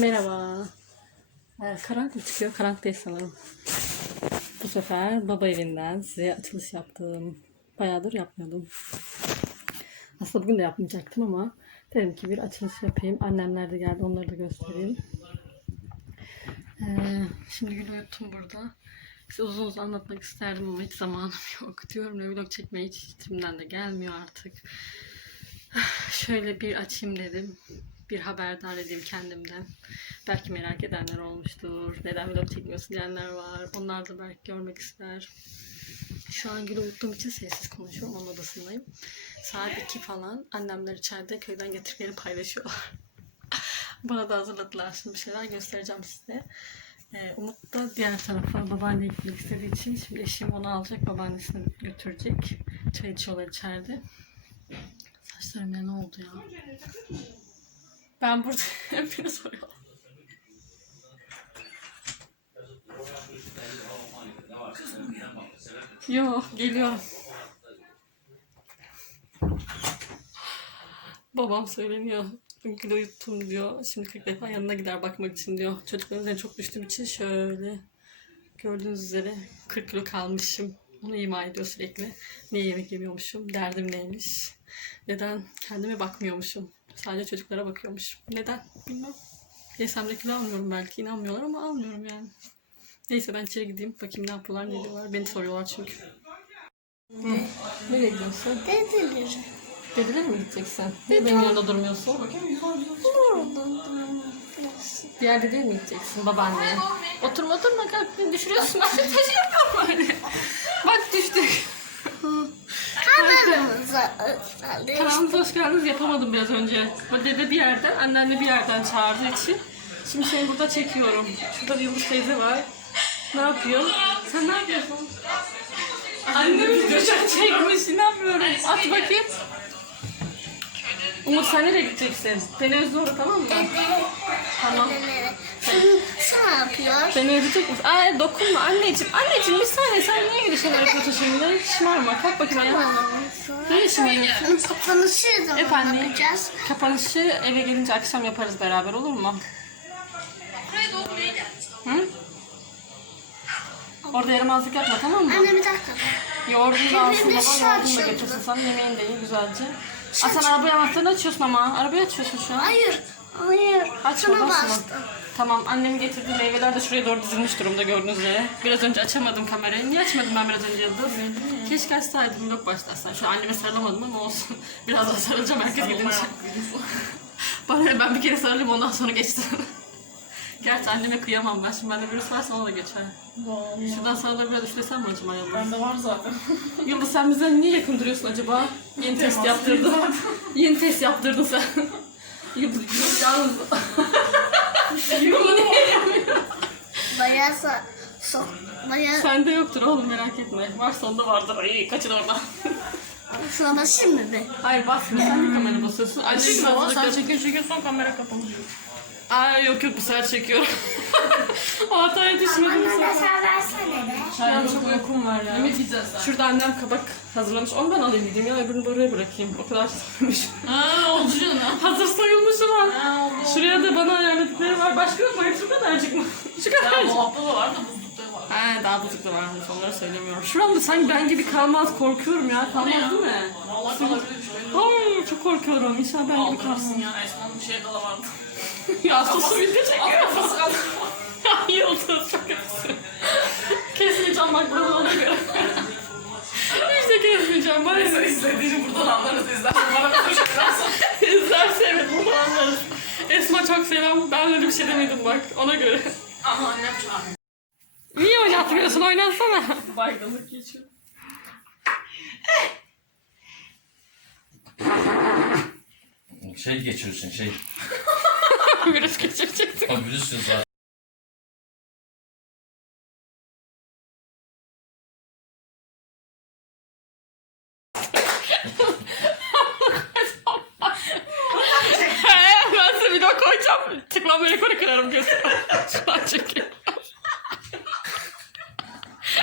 Merhaba. Ee, karanlık mı çıkıyor? Karanlık sanırım. Bu sefer baba evinden size açılış yaptım. Bayağıdır yapmıyordum. Aslında bugün de yapmayacaktım ama dedim ki bir açılış yapayım. Annemler de geldi onları da göstereyim. Ee, şimdi gün uyuttum burada. Size uzun uzun anlatmak isterdim ama hiç zamanım yok. Diyorum ya vlog çekmeye hiç içimden de gelmiyor artık. Şöyle bir açayım dedim. Bir haberdar edeyim kendimden. Belki merak edenler olmuştur. Neden vlog çekmiyorsun diyenler var. Onlar da belki görmek ister. Şu an Gül'ü uyuttuğum için sessiz konuşuyorum. Onun odasındayım. Saat 2 falan. Annemler içeride köyden getirdiklerini paylaşıyorlar. Bana da hazırladılar. Şimdi bir şeyler göstereceğim size. Ee, Umut da diğer tarafa babaanne gitmek istediği için şimdi eşim onu alacak babaannesine götürecek. Çay içiyorlar içeride. Saçlarım ne oldu ya? Ben burada beni soruyorlar. Yok geliyorum. Babam söyleniyor. Dün kilo yuttum diyor. Şimdi 40 defa yanına gider bakmak için diyor. Çocukların üzerine çok düştüğüm için şöyle gördüğünüz üzere 40 kilo kalmışım. Onu ima ediyor sürekli. Niye yemek yemiyormuşum? Derdim neymiş? Neden kendime bakmıyormuşum? Sadece çocuklara bakıyormuşum. Neden? Bilmem. Yesem de kilo almıyorum belki. inanmıyorlar ama almıyorum yani. Neyse ben içeri gideyim. Bakayım ne yapıyorlar, ne diyorlar. Beni soruyorlar çünkü. Hı. Nereye gidiyorsun? Dediler. Dediler mi gideceksin? Niye benim yanında durmuyorsun? Oradan Bir yerde değil mi gideceksin babaanneye? Oturma oturma kalk düşürüyorsun. Taşıyamıyorum böyle. Bak düştük. Kanalımıza Kanalımıza hoş geldiniz yapamadım biraz önce. Bu dede bir yerden, annem de bir yerden çağırdığı için. Şimdi seni burada çekiyorum. Şurada bir Yıldız teyze var. Ne yapıyor? Sen ne yapıyorsun? Annem video çekmiş, inanmıyorum. At bakayım. Umut sen nereye gideceksin? Beni özle orada tamam mı? Tamam. Şu ne yapıyor? Beni öpecek misin? Aa dokunma anneciğim. Anneciğim bir saniye sen niye öyle şeyler yapıyorsun şimdi? Şımarma kalk bakayım ayağa. Niye şımarıyorsun? Kapanışı zaman Hep anne. yapacağız. Kapanışı eve gelince akşam yaparız beraber olur mu? Hı? Orada yaramazlık yapma tamam mı? Anne bir dakika. Yoğurdunu da alsın Hepimiz baba, yoğurdunu da açıldı. götürsün sana yemeğini de iyi güzelce. Aa, sen arabayı anahtarını açıyorsun ama. Arabayı açıyorsun şu an. Hayır. Hayır. Açma basma. bastım. Tamam annemin getirdiği meyveler de şuraya doğru dizilmiş durumda gördüğünüz üzere. Biraz önce açamadım kamerayı. Niye açmadım ben biraz önce Yıldız? Keşke açsaydım yok başlarsan. Şu an anneme sarılamadım ama olsun. Biraz daha sarılacağım herkes gidince. Bana ne, ben bir kere sarılayım ondan sonra geçtim. Gerçi anneme kıyamam ben. Şimdi bende virüs varsa ona da geçer. Şuradan sana da biraz üflesem mi acaba Yıldız? Bende var zaten. Yıldız sen bize niye yakın duruyorsun acaba? Yeni test yaptırdın. Yeni test yaptırdın sen. Yıldız, Yıldız yalnız. Bayağı sa sok. Bayağı Sende yoktur oğlum merak etme. Varsa onda vardır. Ay kaçın oradan. şuna basayım mı be? Hayır basma sen kamera basıyorsun. Ay ama sen hazırlıkla... çekiyorsun çekiyorsun kamera kapalı. Ay yok yok bu sefer çekiyorum. o hataya düşmedim. sen versene be. An çok uykum var ya. Ümit. Şurada annem kabak hazırlamış. Onu ben alayım dedim ya. Öbürünü oraya bırakayım. O kadar soyulmuş. Aa oldu canım. Hazır soyulmuşum ha. Ha oldu. Şuraya da bana ayarladıkları var. Başka yok mu? Hep şu kadarcık mı? Şu Ya kadarcık. dolapta da var da buzlukta da var. Ha daha bozuklu varmış. Onları söylemiyorum. Şuramda sanki ben gibi kalmaz. Korkuyorum ya. Kalmaz değil mi? Vallahi kalabilir. Ay çok korkuyorum. İnşallah ben gibi kalsın. Aldırırsın ya. Esma'nın bir şey dala vardı. Ya sosu video çekiyor. Kaldı. Ay Yıldız çok kötüsün. Kesmeyeceğim bak buradan ona göre. Hiç de kesmeyeceğim. Bana Neyse izlediğini buradan anlarız izlersin. Bana bir şey dersin. izlerse evet buradan anlarız. Esma çok selam. Ben öyle bir şey demedim bak ona göre. Ama annem çağırıyor. Niye oynatmıyorsun? Oynatsana. Baygınlık geçiyor. Şey geçirirsin şey. Virüs geçireceksin. O virüs zaten. He, ben size video koyacağım. Tıklam rekoru kırarım gözüm. Şu an çekiyor.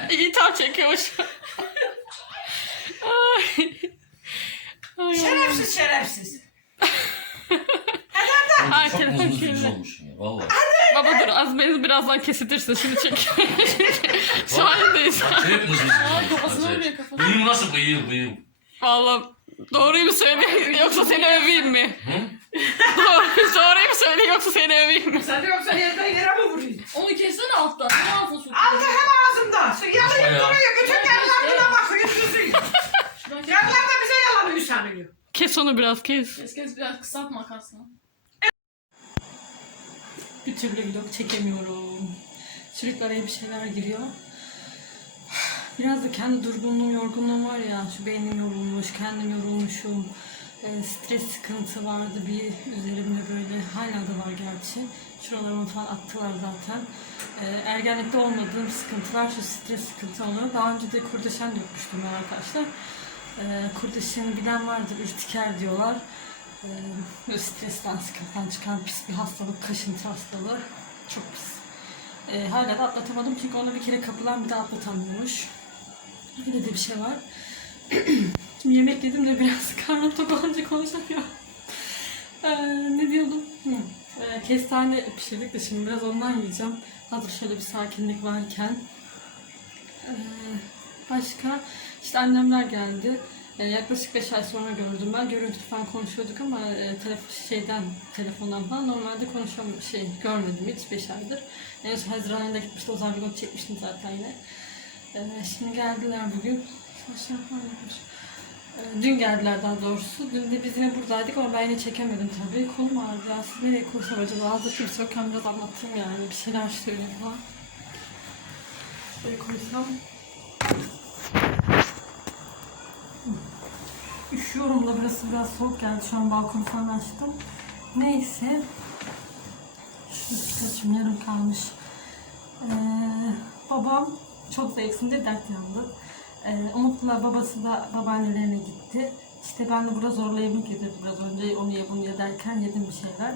İyi tam çekiyormuş. Ay. Ay, Şerefsiz şerefsiz. Çok muzlu kirli. olmuş ya. Vallahi. Baba dur az beni birazdan kesitirsin şimdi çek. Şu halindeyiz. Acayip vuruyor, kafasını. Bıyığım nasıl bıyığım bıyığım? Valla doğruyu mu söyleyeyim yoksa seni öveyim mi? Hı? Doğru, doğruyu mu söyleyeyim yoksa seni öveyim mi? Sen de yoksa yerden yere mi vuruyorsun? Onu kessene alttan. Ne sokuyor? Altı hem ağzında. Su yalayıp Bayağı. duruyor. Bütün yerlerine bakıyor. Susuyor. Yerler de bize yalanıyor sanıyor. Kes onu biraz kes. Kes kes biraz kısalt makasla. Bir türlü vlog çekemiyorum. Sürekli araya bir şeyler giriyor. Biraz da kendi durgunluğum, yorgunluğum var ya. Şu beynim yorulmuş, kendim yorulmuşum. Ee, stres sıkıntı vardı bir üzerimde böyle. Hala da var gerçi. Şuralarımı falan attılar zaten. Ee, ergenlikte olmadığım sıkıntılar şu stres sıkıntı oluyor. Daha önce de kurdeşen dökmüştüm ben arkadaşlar. Ee, kurdeşeni bilen vardır, irtiker diyorlar. Ee, böyle stresten, sıkıntıdan çıkan pis bir hastalık, kaşıntı hastalığı. Çok pis. Ee, hala da atlatamadım çünkü ona bir kere kapılan bir de atlatamıyormuş. Öyle de bir şey var. Şimdi yemek yedim de biraz karnım tok olunca konuşamıyorum. Ee, ne diyordum? Hı. Ee, kestane pişirdik de şimdi biraz ondan yiyeceğim. Hazır şöyle bir sakinlik varken. Ee, başka işte annemler geldi. Ee, yaklaşık 5 ay sonra gördüm ben. Görüntülü falan konuşuyorduk ama e, telef- şeyden, telefondan falan normalde konuşam şey görmedim hiç 5 aydır. En son Haziran ayında gitmişti. O zaman vlog çekmiştim zaten yine. Ee, şimdi geldiler bugün. Saçlar falan Dün geldiler daha doğrusu. Dün de biz yine buradaydık ama ben yine çekemedim tabii. Kolum ağrıdı ya. Siz nereye koysam acaba? Hazır kimse yokken biraz anlatayım yani. Bir şeyler söyleyeyim falan. Şöyle koysam. Üşüyorum da burası biraz soğuk geldi. Şu an balkonu falan açtım. Neyse. Şu saçım yarım kalmış. Ee, babam çok zevksinde dert yandı. Ee, Umut'la babası da babaannelerine gitti. İşte ben de burada zorla yemek yedim biraz önce onu ye bunu ye derken yedim bir şeyler.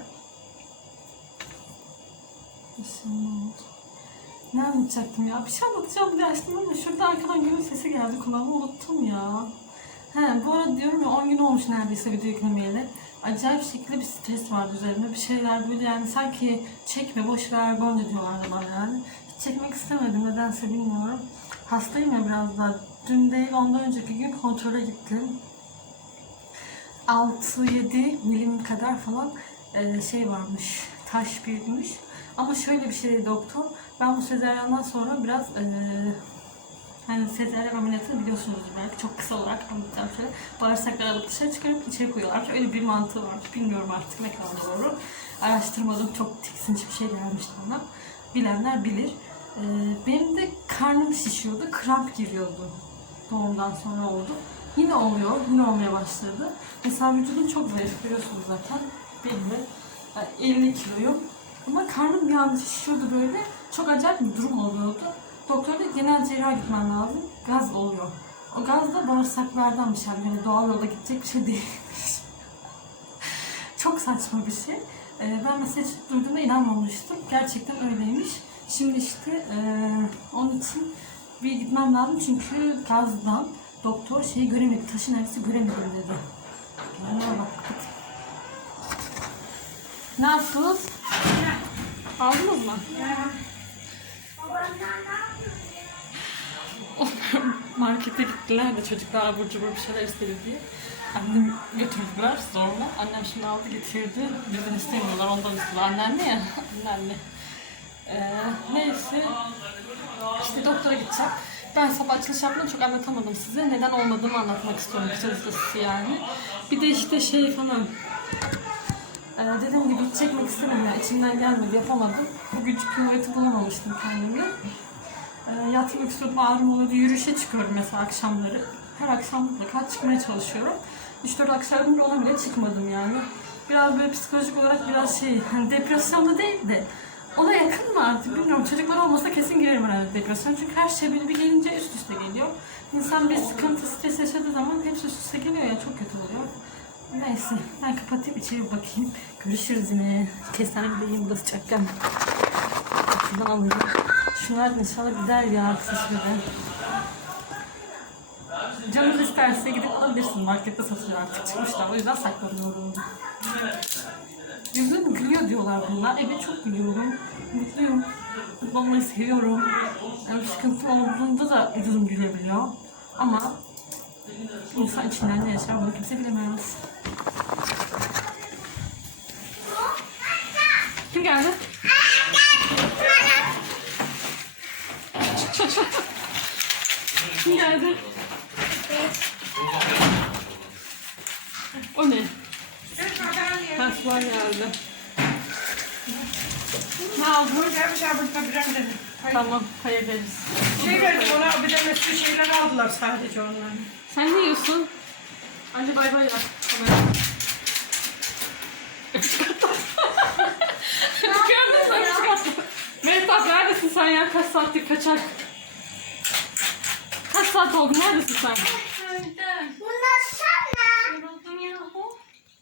Bir şey oldu? Ne anlatacaktım ya? Bir şey anlatacağım diye açtım ama şurada arkadan gülün sesi geldi kulağıma unuttum ya. He, bu arada diyorum ya 10 gün olmuş neredeyse video yüklemeyeli. Acayip şekilde bir stres vardı üzerimde. Bir şeyler böyle yani sanki çekme boş ver böyle diyorlardı bana yani. Hiç çekmek istemedim nedense bilmiyorum. Hastayım ya biraz da. Dün değil ondan önceki gün kontrole gittim. 6-7 milim kadar falan e, şey varmış. Taş büyütmüş. Ama şöyle bir şey dedi doktor. Ben bu sezaryendan sonra biraz e, Hani sezaryen ameliyatını biliyorsunuz belki çok kısa olarak anlatacağım şöyle. Bağırsakları alıp dışarı çıkarıp içeri koyuyorlar. Öyle bir mantığı varmış. Bilmiyorum artık ne kadar doğru. Araştırmadım. Çok tiksinç bir şey gelmişti bana. Bilenler bilir. Ee, benim de karnım şişiyordu. Kramp giriyordu. Doğumdan sonra oldu. Yine oluyor. Yine olmaya başladı. Mesela vücudum çok zayıf biliyorsunuz zaten. Benim de yani 50 kiloyum. Ama karnım bir anda şişiyordu böyle. Çok acayip bir durum oluyordu. Doktor dedi genel cerraha gitmen lazım. Gaz oluyor. O gaz da bağırsaklardanmış yani. yani doğal yolda gidecek bir şey değilmiş. Çok saçma bir şey. Ee, ben mesela hiç duyduğumda inanmamıştım. Gerçekten öyleymiş. Şimdi işte ee, onun için bir gitmem lazım çünkü gazdan doktor şeyi göremedi, taşın hepsi göremedim dedi. Yani bak. Ne yaptınız? Aldınız mı? Markete gittiler de çocuklar abur cubur bir şeyler istedi diye. Annem götürdüler zorla. Annem şimdi aldı getirdi. Bizden istemiyorlar ondan istediler. Anneanne ya. Anneanne. Ee, neyse. İşte doktora gideceğim. Ben sabah açılış yapmadım çok anlatamadım size. Neden olmadığımı anlatmak istiyorum kısacası yani. Bir de işte şey falan. Ee, dediğim gibi hiç çekmek istemedim. Yani içimden gelmedi, yapamadım. Bu güç kuvveti bulamamıştım kendimi. Ee, yatmak istiyordum, ağrım oluyordu. Yürüyüşe çıkıyorum mesela akşamları. Her akşam mutlaka çıkmaya çalışıyorum. 3-4 akşam önce ona bile çıkmadım yani. Biraz böyle psikolojik olarak biraz şey, hani depresyonda değil de ona yakın mı artık bilmiyorum. Çocuklar olmasa kesin girerim herhalde depresyon. Çünkü her şey böyle bir gelince üst üste geliyor. İnsan bir sıkıntı, stres yaşadığı zaman hepsi üst üste geliyor ya çok kötü oluyor. Neyse ben kapatayım içeri bakayım. Görüşürüz yine. Kestane bir de yiyeyim burada sıcakken. Şuradan alayım. Şunlar inşallah gider ya sürede. Canınız isterse gidip alabilirsin. Markette satılıyor artık çıkmışlar. O yüzden saklanıyorum. Yüzüm gülüyor diyorlar bunlar. Evet çok gülüyorum. Mutluyum. Mutlu olmayı seviyorum. Yani sıkıntı olduğunda da yüzüm gülebiliyor. Ama insan içinden ne yaşar bunu kimse bilemez. Kim geldi? Kim geldi? O ne? Tasma geldi. Ne aldın? Gelmiş abi bir dedim. Tamam, kaydederiz. Şey verdim ona bir de mesut şeyler aldılar sadece onlar. Sen ne yiyorsun? Anne bay bay yap mü sen çıkarttın. Mehtap neredesin sen ya? Kaç saattir kaçak? Kaç saat oldu? Neredesin sen? Bunlar sana.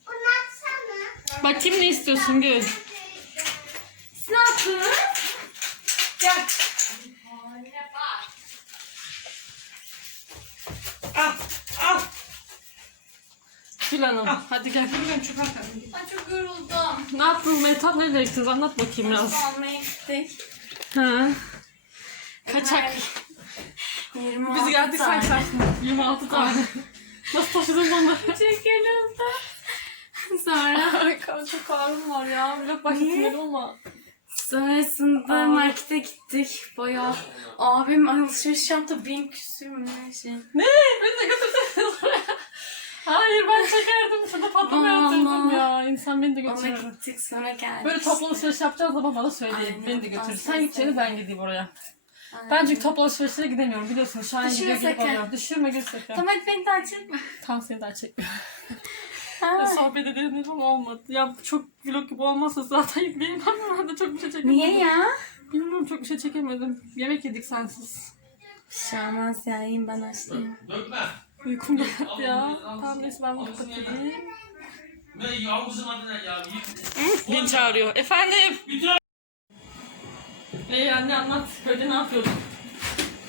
Bunlar sana. Bak kim ne istiyorsun Gül? Ne yaptın? Gel. Al. Al. Gül Hanım. Hadi gel. Ben çıkartalım. Ay çok yoruldum. Ne yaptın Mehtap? Nereye gittiniz? Anlat bakayım biraz. Almaya gittik. Ha. Kaçak. 26 Biz geldik sen kaç? 26 tane. Nasıl taşıdın onları? Çok yoruldum. Sonra Çok ağrım var ya. Vlog başlatmayalım ama. sonrasında markete gittik. Bayağı abim alışveriş yaptı. Bin küsür mü ne şey. Ne? Beni de. Hayır ben çekerdim. Şurada patlama Allah. yaptırdım ya. İnsan beni de Ona götürür. gittik sonra geldik. Böyle toplu alışveriş yapacağız ama bana söyleyin. Aynen. Beni de götür. Aynen. Sen gideceğini ben gideyim oraya. Aynen. Ben çünkü toplu alışverişlere gidemiyorum biliyorsun. Şu an Düşürme gidiyor gelip sakın. Düşürme gül sakın. Tamam hadi beni de açın. Tam seni daha çekmiyor. Ha. Sohbet edelim dedim ama olmadı. Ya çok vlog gibi olmazsa zaten yükleyemem. Ben de çok bir şey çekemedim. Niye ya? Bilmiyorum çok bir şey çekemedim. Yemek yedik sensiz. Şamaz ya yiyeyim ben açtım. Dökme. Uykum geldi ya. Tamam neyse ben bunu kapatayım. Ne yavuzun adına ya. Beni çağırıyor. Efendim? Ey anne anlat. Köyde ne yapıyordun?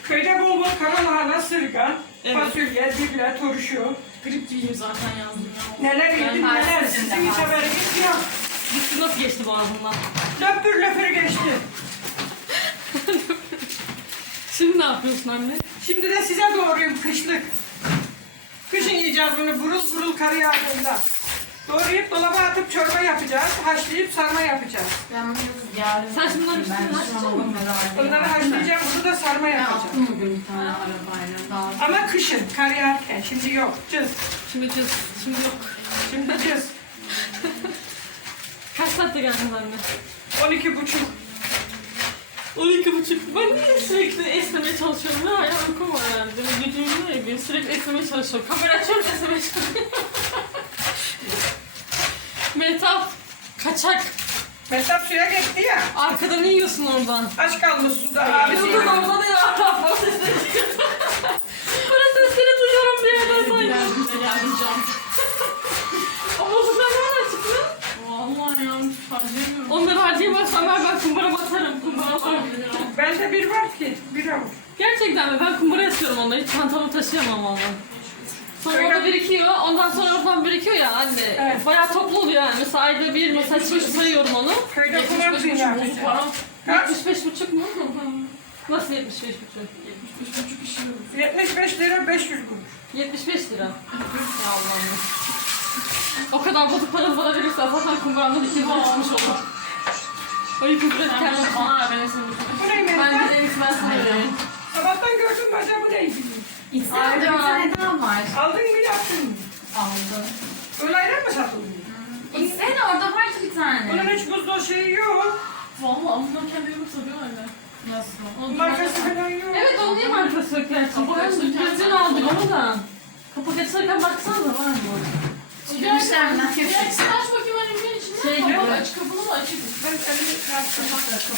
Köyde bol bol karalahana, sırgan, Evet. fasulye, biber, turşu. Gripçiyim zaten yazdım ya. Neler yedim neler. Sizin hiç haberiniz yok. Gitti nasıl geçti boğazımdan? Löpür löpür geçti. Şimdi ne yapıyorsun anne? Şimdi de size doğruyum kışlık. Kışın yiyeceğiz bunu burul burul kar yağdığında. Doğrayıp dolaba atıp çorba yapacağız. Haşlayıp sarma yapacağız. Ben bunu geldim. Sen şimdi bunların üstüne Bunları haşlayacağım, bunu da sarma Ben yapacağım. attım bugün bir tane arabayla. Daha Ama kışın, kar yağarken. Şimdi yok. Cız. Şimdi cız. Şimdi yok. Şimdi cız. Kaç saatte geldin anne? 12 buçuk. 12 buçuk. Ben niye sürekli esnemeye çalışıyorum? Ne ya uykum var. Böyle gücüm ne gibi sürekli esnemeye çalışıyorum. Kamera açıyorum esnemeye çalışıyorum. Mehtap. Kaçak. Mesap suya geçti ya. Arkada ne yiyorsun oradan? Aç kalmışsın da abi. Dur orada ya? Bana Onları harcayamazsam ben, ben kumbara batarım. Kumbara atarım. Bende bir var ki. Bir avuç. Gerçekten mi? Ben kumbara yatıyorum onları. Hiç çantamı taşıyamam valla. Sonra orada birikiyor. Ondan sonra oradan birikiyor ya anne. Evet. Bayağı toplu oluyor yani. Mesela ayda bir mesela çıkış sayıyorum onu. Köyde kumar buçuk dünya. bozuk para. Kaç? 75 buçuk mu? Nasıl 75 buçuk? 75 lira 500 kuruş. 75 lira. Ya Allah'ım. O kadar bozuk para bana verirsen zaten kumbaramdan 2 lira çıkmış olur. O iki lira kendim. Bana ben seni Bu ne Ben Mehmet? de ben sana vereyim. Sabahtan gördüm ben de bu neydi? İçeride bir tane daha var. Aldın mı yaptın mı? Aldım. Öyle ayran mı satıldı? İçeride orada vardı bir tane. Bunun hiç buzlu şeyi yok. Valla ondan kendi değil mi anne? Nasıl? Markası falan yok. Evet onu niye markası yok gerçekten? Kapak Ben açılırken düzgün aldık onu da. Kapak açılırken baksanıza var mı? Girmişler mi? Aç bakayım annemin içine. Şey gibi. Aç kapalı mı açık? Ben elimi bıraktım.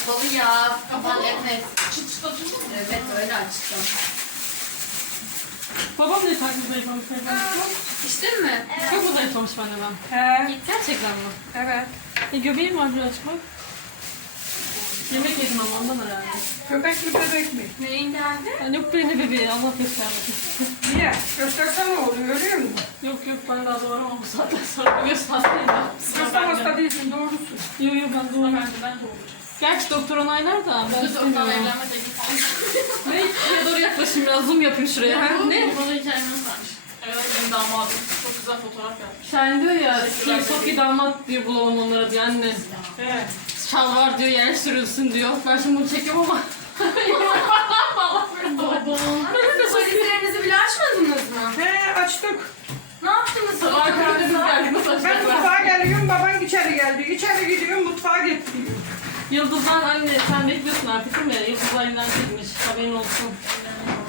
Kapalı ya. Kapalı evet. Çıt çıt açıldı mı? Evet öyle açtım. Babam ne taklit zayıflamış? İçtin mi? Çok mu zayıflamış annem? He, Gerçekten mi? evet. E göbeğim var biraz bak. Yemek yedim ama ondan herhalde. Köpek mi bebek mi? Neyin geldi? Yani yok beni bebeği Allah göstermesin. Niye? Göstersene oluyor ölüyor mu? Yok yok ben daha doğuramam bu saatten sonra. Biliyorsun hastayım ben. Hasta hasta değilsin doğrusun. Yok yok ben doğuramam. Ben de olacağım. Gerçi doktor onaylar da ben Doktordan istemiyorum. evlenme teklifi Ne? Şuraya doğru yaklaşayım biraz zoom yapayım şuraya. Ha? Ne? Ne? Bana hikayemiz varmış. Evet benim damadım. Çok güzel fotoğraf yapmış. Sen diyor ya, şey, Sofi damat diyor bulamam onlara diyor anne. He. Şalvar diyor yer sürülsün diyor. Ben şimdi bunu çekiyorum ama. Valizlerinizi bile açmadınız mı? He açtık. Ne yaptınız? Sabah geldik nasıl Ben açacaklar? mutfağa geliyorum baban içeri geldi. İçeri gidiyorum mutfağa getiriyor. Yıldızlar anne sen bekliyorsun artık değil mi? Yıldızlar evlenecekmiş. Haberin olsun.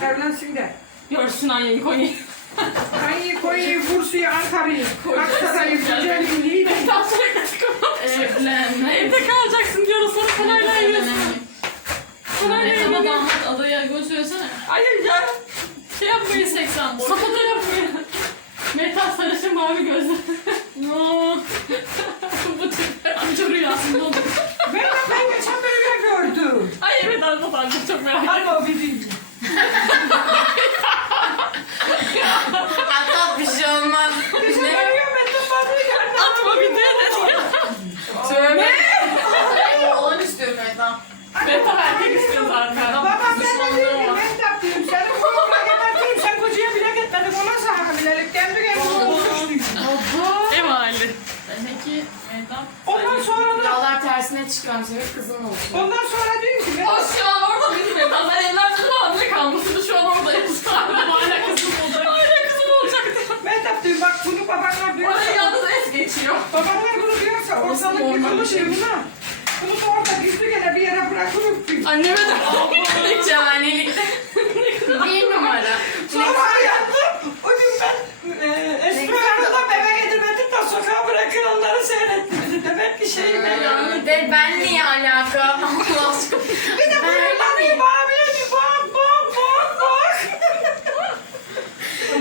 Evlensin de. Görsün Anya'yı Konya'yı. Hangi Konya'yı, Bursa'yı, Ankara'yı, Aksaray'ı, Kocaeli'yi Daha sonra kaçık Evlenme. Evde kalacaksın diyoruz sonra parayla yiyorsun. Parayla Ne kadar damat adaya göz söylesene. Hayır ya. Şey yapmayın. 180 boy. Sapata yapmayın. Metal sarışın mavi gözlü. No. Bu tip amca rüyasında oldu. Ben de ben geçen bir rüya gördüm. Ay evet anlat anlat çok merak ettim. Ama o bir değil. Hatta bir şey olmaz. Geçen bir rüya Metin Badri gördüm. Atma bir de Tövbe. Olan istiyorum Eda. Metal erkek istiyor zaten. Baba ben de değilim. Ben taptım. Seni kocaya getirdim. Sen kocaya bile gitmedin. O nasıl hamilelik? Kendi kendine olmuş Ev hali. Demek ki Eda. Ondan sonra da Dağlar tersine Senin kızın olsun. ondan sonra diyor ki ben O şu an orada bizim Metal. Ben evlendim ama ne kalmasını şu an orada yapıştı. Hala kızım olacak. Hala kızım olacak. ben taptım. Bak bunu babanlar Oraya diyorsa. yalnız es geçiyor. Babanlar bunu diyorsa ortalık yıkılmış ya buna. Bunu da orada gizli gene bir yere bırakılıp diyor. Anneme de. Canilikte. Bir numara. Sonra yattım. O gün ben e, Esmer Hanım'la bebe sokağa bırakılanları seyrettim. Demek ki şey ben yani. De ben niye alaka? Allah aşkına. Bir de böyle bakıyor abiye bir bak bak bak bak.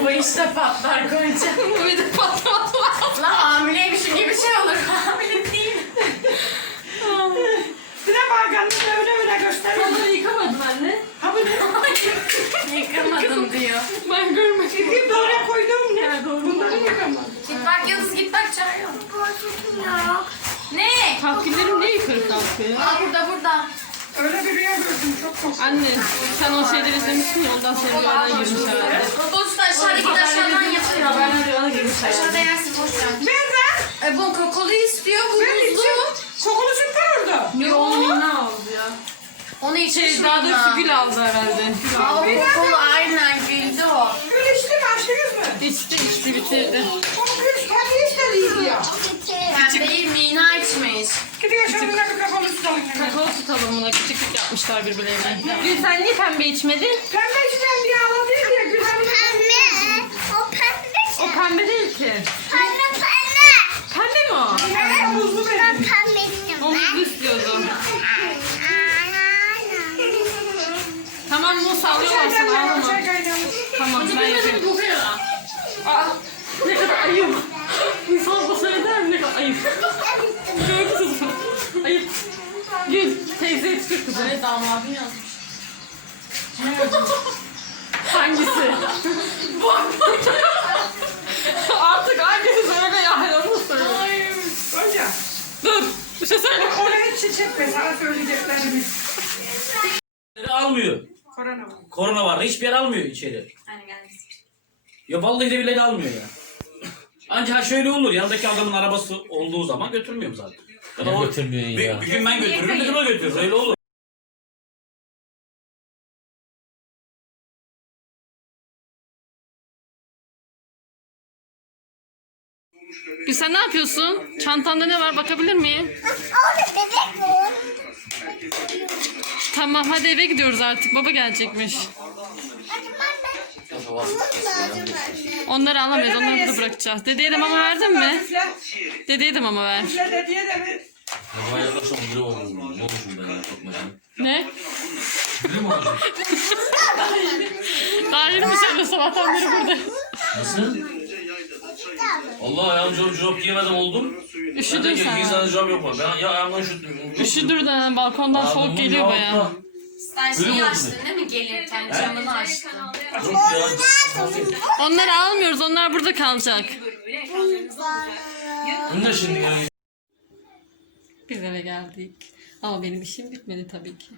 Bu işte patlar koyacağım. Bu bir de patlaması var. Lan hamileymişim gibi şey olur. Hamile değil. Bir de bakanın öyle öyle gösteriyor. Onları yıkamadım anne. Ha bu ne? Yıkamadım diyor. Ben görmedim. Yıkayıp doğruya koydum ne? Doğru. Bunları yıkamadım. Bak Yıldız git bak çağırıyor. Ne? Kalküllerim ne yukarı kalkıyor? Aa burada burada. Öyle bir rüya gördüm çok korktum. Anne sen o şeyleri izlemişsin ya ondan sonra rüyana girmiş herhalde. Ver aşağıdaki taşlardan yapıyor. Ben rüyana girmiş Aşağıda herhalde. yersin boş ver. Ben de. E bu kokolu istiyor bu Ben buzlu. için. Kokulu süt var orada. Ne oldu ne oldu ya? Onu içmiş Şey daha doğrusu gül aldı herhalde. Aa kokolu aynen güldü o. Gül içti mi açtınız mı? İçti içti bitirdi. O gül kendi istediydi ya. Hem değil Mina içmiş. Gidiyor bir kapalı süt alıyor. Kakao süt alımına küçüklük yapmışlar birbirlerine. Gül sen niye pembe içmedin? Pembe içeceğim diye ağladı diye gül Pembe. O pembe. O pembe değil ki. Pembe pembe. Pembe mi o? Ben buzlu Ben verdim. pembeyim. O muzlu istiyordum. Tamam muz sallıyorlar sana ağlama. Çay kaynamış. Tamam ben yapayım. Aa, ne kadar ayıp. İnsan bu eder mi? Ne kadar ayıp. Gördünüz mü? Ayıp. Gül teyze yetiştir kızım. Evet damadın yazmış. Hangisi? Bu Artık hangisi söyle ya. Onu söyle. Önce. Dur. Bir şey söyle. Ona hiç şey çekme sana söyleyeceklerimi. almıyor. Korona var. Korona var. Hiçbir yer almıyor içeri. Hani geldi. Ya vallahi de billahi de almıyor ya. Ancak şöyle olur. Yanındaki adamın arabası olduğu zaman götürmüyorum zaten. Ya da o, götürmüyorsun bir, ya? bir gün ben götürürüm, bir gün o götürür. Öyle olur. Gül sen ne yapıyorsun? Çantanda ne var bakabilir miyim? Orada bebek var. Tamam hadi eve gidiyoruz artık. Baba gelecekmiş. Hadi ben Onları alamayız. Onları burada bırakacağız. Dedeye de mama verdin mi? Dedeye de mama ver. Üfle dediye de bir. Baba yaklaşım biri olmuş. Ne olmuşum ben ya merak Ne? Biri mi olmuş? Daha yeni mi sen de sabahtan beri burada? Nasıl? Allah ayağım corop corop giyemedim oldum. Üşüdün sen. giysen yok var. Ben ya ayağımdan üşüttüm. Üşüdür de balkondan soğuk geliyor altında. Sen Öyle şeyi mi açtın değil mi? Gelirken camını açtın. Yok ya. Onları almıyoruz. Onlar burada kalacak. Bu ne şimdi ya? Biz eve geldik. Ama benim işim bitmedi tabii ki.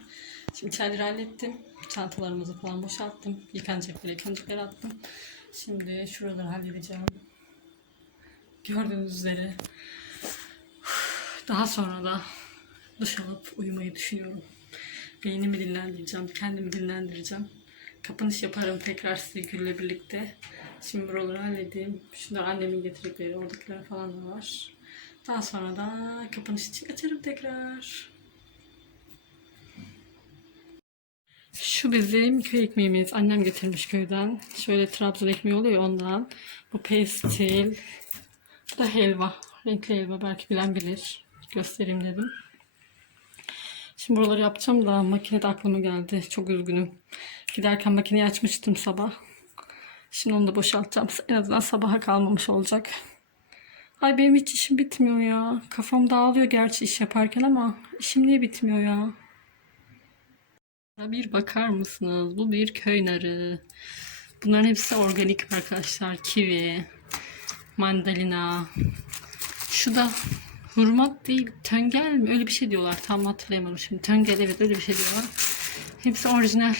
Şimdi çayları hallettim. Çantalarımızı falan boşalttım. Yıkanacakları yıkanacakları attım. Şimdi şuraları halledeceğim. Gördüğünüz üzere. Daha sonra da duş alıp uyumayı düşünüyorum. Beynimi dinlendireceğim. Kendimi dinlendireceğim. Kapanış yaparım tekrar size Gül'le birlikte. Şimdi buraları halledeyim. Şunlar annemin getirdikleri, oradakiler falan da var. Daha sonra da kapanış için açarım tekrar. Şu bizim köy ekmeğimiz. Annem getirmiş köyden. Şöyle Trabzon ekmeği oluyor ondan. Bu pestil. Bu da helva. Renkli helva. Belki bilen bilir. Göstereyim dedim. Şimdi buraları yapacağım da makinede aklıma geldi. Çok üzgünüm. Giderken makineyi açmıştım sabah. Şimdi onu da boşaltacağım. En azından sabaha kalmamış olacak. Ay benim hiç işim bitmiyor ya. Kafam dağılıyor gerçi iş yaparken ama işim niye bitmiyor? Ya Bir bakar mısınız? Bu bir köy narı. Bunların hepsi organik arkadaşlar. Kivi, mandalina. Şu da hurma değil, töngel mi? Öyle bir şey diyorlar. Tam hatırlayamadım şimdi. Töngel evet öyle bir şey diyorlar. Hepsi orijinal.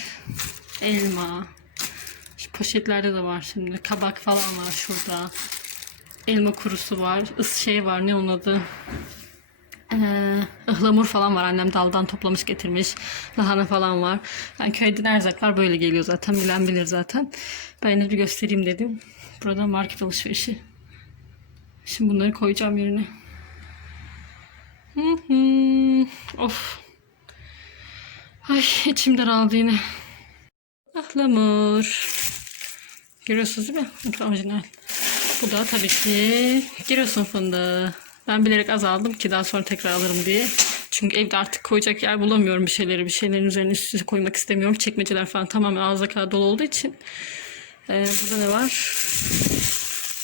Elma. Şu poşetlerde de var şimdi. Kabak falan var şurada. Elma kurusu var. Is şey var ne onun adı? Ee, ıhlamur falan var. Annem daldan toplamış getirmiş. Lahana falan var. Yani köyden erzaklar böyle geliyor zaten. Bilen bilir zaten. Ben yine bir göstereyim dedim. Burada market alışverişi. Şimdi bunları koyacağım yerine. Of. Ay içim daraldı yine. Ihlamur. Görüyorsunuz değil mi? Orijinal. Bu da tabii ki Giresun fındığı. Ben bilerek az aldım ki daha sonra tekrar alırım diye. Çünkü evde artık koyacak yer bulamıyorum bir şeyleri. Bir şeylerin üzerine üst üste koymak istemiyorum. Çekmeceler falan tamamen ağza kadar dolu olduğu için. Ee, burada ne var?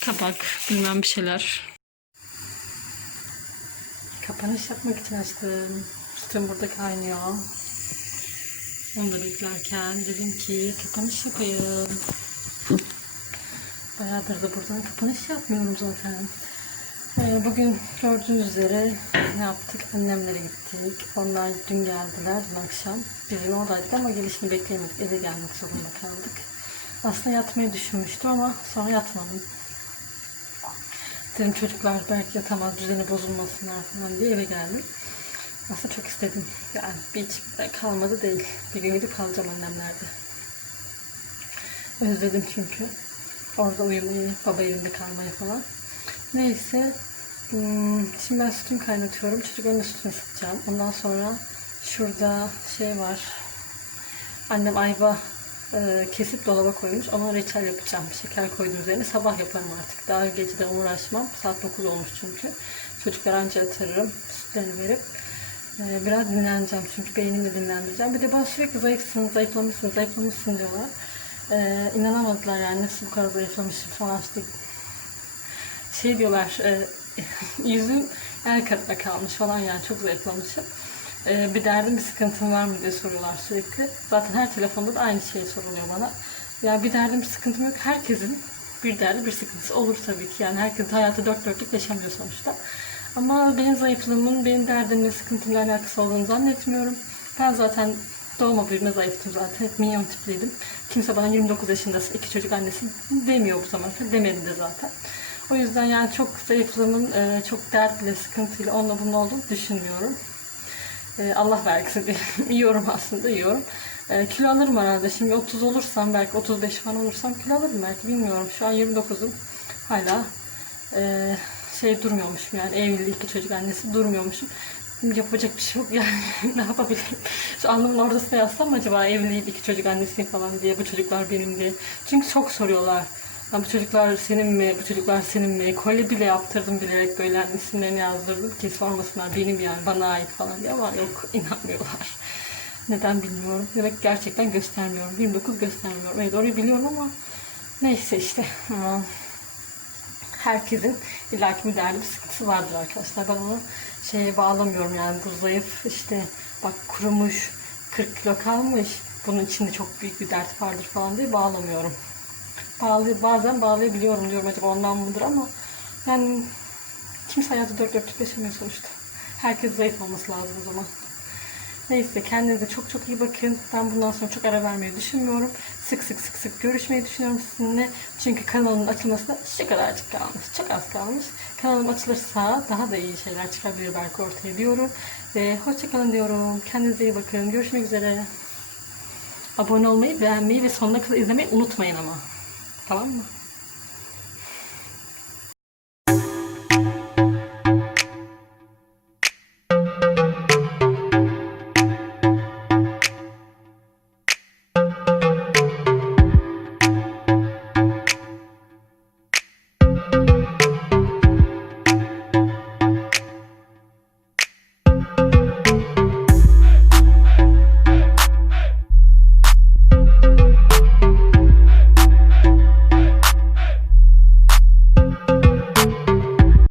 Kabak, bilmem bir şeyler. Kapanış yapmak için açtım. Sütüm burada kaynıyor. Onu da beklerken dedim ki kapanış yapayım. Bayağıdır da buradan kapanış yapmıyorum zaten. Ee, bugün gördüğünüz üzere ne yaptık? Annemlere gittik. Onlar dün geldiler, dün akşam. Bizim oradaydık ama gelişini bekleyemedik. Eve gelmek zorunda kaldık. Aslında yatmayı düşünmüştüm ama sonra yatmadım. Dedim çocuklar belki yatamaz, düzeni bozulmasınlar falan diye eve geldim. Aslında çok istedim. Yani bir hiç kalmadı değil. Bir gün gidip kalacağım annemlerde. Özledim çünkü. Orada uyumayı, baba evinde kalmayı falan. Neyse. hmm, Şimdi ben sütümü kaynatıyorum. Çocukların da sütünü ısıtacağım. Ondan sonra şurada şey var. Annem ayva e, kesip dolaba koymuş. Ona reçel yapacağım. Şeker koydum üzerine. Sabah yaparım artık. Daha geceden uğraşmam. Saat 9 olmuş çünkü. Çocuklar anca yatırırım. Sütlerini verip. e, Biraz dinleneceğim çünkü beynimi dinlendireceğim. Bir de bana sürekli zayıfsın, zayıflamışsın, zayıflamışsın diyorlar. Ee, inanamadılar yani nasıl bu kadar zayıflamışım falan işte şey diyorlar e, yüzüm el kadar kalmış falan yani çok zayıflamışım. Ee, bir derdim bir sıkıntım var mı diye soruyorlar sürekli. Zaten her telefonda da aynı şey soruluyor bana. Ya bir derdim bir sıkıntım yok. Herkesin bir derdi bir sıkıntısı olur tabii ki. Yani herkes hayatı dört dörtlük yaşamıyor sonuçta. Ama benim zayıflığımın benim derdimle sıkıntımla alakası olduğunu zannetmiyorum. Ben zaten doğma büyüme zayıftım zaten. Hep minyon tipliydim. Kimse bana 29 yaşındasın, iki çocuk annesi demiyor bu kadar. Demedi de zaten. O yüzden yani çok zayıflığımın e, çok dertle, sıkıntıyla onunla bunun olduğunu düşünmüyorum. E, Allah vergisi diye yiyorum aslında yiyorum. E, kilo alırım herhalde. Şimdi 30 olursam belki 35 falan olursam kilo alırım belki bilmiyorum. Şu an 29'um. Hala e, şey durmuyormuşum yani evli iki çocuk annesi durmuyormuşum. Yapacak bir şey yok yani ne yapabilirim? Şu alnımın ortasına yazsam acaba evliyim iki çocuk annesiyim falan diye bu çocuklar benim diye. Çünkü çok soruyorlar. Ya bu çocuklar senin mi? Bu çocuklar senin mi? Kolye bile yaptırdım bilerek böyle isimlerini yazdırdım ki sormasınlar benim yani bana ait falan diye ama yok inanmıyorlar. Neden bilmiyorum. Demek gerçekten göstermiyorum. 29 göstermiyorum. Evet orayı biliyorum ama neyse işte. Herkesin illaki bir derdi bir sıkıntısı vardır arkadaşlar. Ben onu şeye bağlamıyorum yani bu zayıf işte bak kurumuş 40 kilo kalmış bunun içinde çok büyük bir dert vardır falan diye bağlamıyorum. Bağlı, bazen bağlayabiliyorum diyorum acaba ondan mıdır ama yani kimse hayatı dört dörtlük yaşamıyor sonuçta. Herkes zayıf olması lazım o zaman. Neyse kendinize çok çok iyi bakın. Ben bundan sonra çok ara vermeyi düşünmüyorum. Sık sık sık sık görüşmeyi düşünüyorum sizinle. Çünkü kanalın açılmasına şu kadarcık kalmış. Çok az kalmış. Kanalım açılırsa daha da iyi şeyler çıkabilir belki ortaya diyorum. Ve hoşçakalın diyorum. Kendinize iyi bakın. Görüşmek üzere. Abone olmayı, beğenmeyi ve sonuna kadar izlemeyi unutmayın ama. 好了？